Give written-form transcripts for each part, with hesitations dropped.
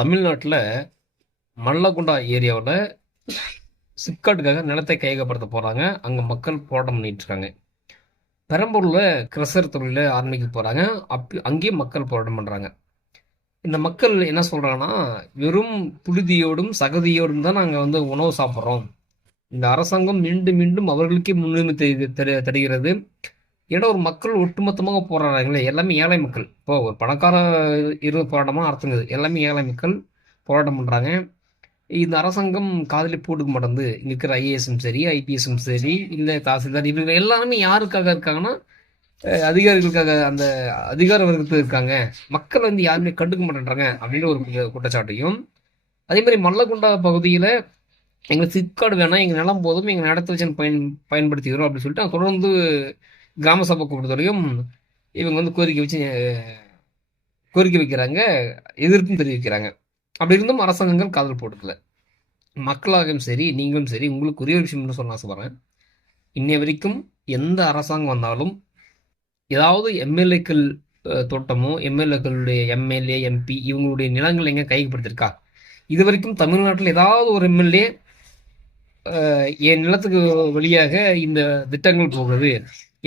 தமிழ்நாட்டில் மல்லகுண்டா ஏரியாவில் சிப்காட்டுக்காக நிலத்தை கையகப்படுத்த போகிறாங்க. அங்கே மக்கள் போராட்டம் பண்ணிட்டு இருக்காங்க. பெரம்பூரில் கிரசர் தொழில ஆரம்பிக்க போகிறாங்க. அங்கேயும் மக்கள் போராட்டம் பண்ணுறாங்க. இந்த மக்கள் என்ன சொல்கிறாங்கன்னா, வெறும் புழுதியோடும் சகதியோடும் தான் நாங்கள் உணவு சாப்பிட்றோம். இந்த அரசாங்கம் மீண்டும் மீண்டும் அவர்களுக்கே முன்னுரிமை தருகிறது. ஏன்னா ஒரு மக்கள் ஒட்டுமொத்தமாக போராடுறாங்களே, எல்லாமே ஏழை மக்கள். இப்போ ஒரு பணக்கார போராட்டமாக அர்த்தங்குது. எல்லாமே ஏழை மக்கள் போராட்டம் பண்ணுறாங்க. இந்த அரசாங்கம் காதலி போட்டுக்க மாட்டேங்குது. இங்கே இருக்கிற ஐஏஎஸும் சரி, ஐபிஎஸும் சரி, இல்லை தாசில்தார், இவங்க எல்லாருமே யாருக்காக இருக்காங்கன்னா, அதிகாரிகளுக்காக. அந்த அதிகார வர்க்கத்தில் இருக்காங்க. மக்கள் யாருமே கண்டுக்க மாட்டேன்றாங்க அப்படின்ற ஒரு குற்றச்சாட்டையும், அதே மாதிரி மல்லகுண்டா பகுதியில் எங்களுக்கு சிப்காடு வேணாம், எங்கள் நிலம் போதும், எங்கள் நிலத்தை வச்சு பயன்படுத்திக்கிறோம் அப்படின்னு சொல்லிட்டு தொடர்ந்து கிராம சபை கூட்டத்தோடையும் இவங்க கோரிக்கை வைக்கிறாங்க, எதிர்ப்பும் தெரிவிக்கிறாங்க. அப்படி இருந்தும் அரசாங்கங்கள் காதல் போட்டுக்கல. மக்களாகவும் சரி, நீங்களும் சரி, உங்களுக்கு ஒரே விஷயம் சொல்ல ஆசைப்படுறேன். இன்னைய வரைக்கும் எந்த அரசாங்கம் வந்தாலும் ஏதாவது எம்எல்ஏக்கள் தோட்டமோ, எம்எல்ஏக்களுடைய எம்எல்ஏ, எம்பி இவங்களுடைய நிலங்கள் எங்க கைப்படுத்திருக்கா? இது வரைக்கும் தமிழ்நாட்டில் ஏதாவது ஒரு எம்எல்ஏ என் நிலத்துக்கு வழியாக இந்த திட்டங்கள் போகுது,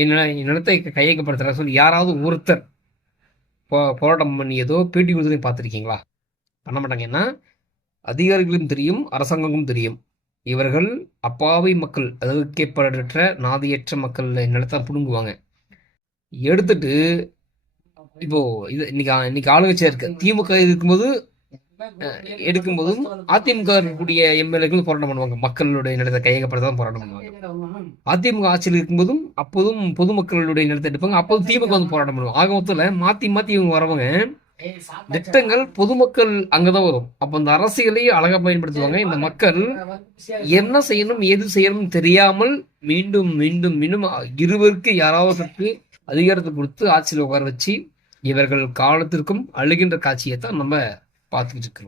என் நிலத்தை கையகப்படுத்துற சொல்லி யாராவது ஒருத்தர் போராட்டம் பண்ணியதோ பேட்டி கொடுத்ததையும் பார்த்துருக்கீங்களா? பண்ண மாட்டாங்க. ஏன்னா அதிகாரிகளும் தெரியும், அரசாங்கமும் தெரியும், இவர்கள் அப்பாவி மக்கள், அதாவது கேட்பற்ற நாதியற்ற மக்கள் நிலத்தை பிடுங்குவாங்க. எடுத்துட்டு இப்போ இது இன்னைக்கு ஆளுங்கட்சியா இருக்கு. திமுக எடுக்கும்போதும் அதிமுக இருக்கக்கூடிய எம்எல்ஏக்கள் போராட்டம் பண்ணுவாங்க. மக்களுடைய நிலத்தை கையகப்படுத்த போராட்டம் பண்ணுவாங்க. அதிமுக ஆட்சியில் இருக்கும்போதும் அப்போதும் பொதுமக்களுடைய நிலத்தை எடுப்பாங்க. அப்போதும் திமுக போராட்டம் பண்ணுவாங்க. ஆக மொத்தத்தில் மாத்தி மாத்தி இவங்க வரவங்க திட்டங்கள் பொதுமக்கள் அங்கதான் வரும். அப்ப அந்த அரசியலை அழகா பயன்படுத்துவாங்க. இந்த மக்கள் என்ன செய்யணும், ஏது செய்யணும் தெரியாமல் மீண்டும் மீண்டும் மீண்டும் இருவருக்கு யாராவது அதிகாரத்தை கொடுத்து ஆட்சியில் உட்கார வச்சு இவர்கள் காலத்திற்கும் அழுகின்ற காட்சியை தான் நம்ம பார்த்துக்கிட்டு இருக்கிறோம்.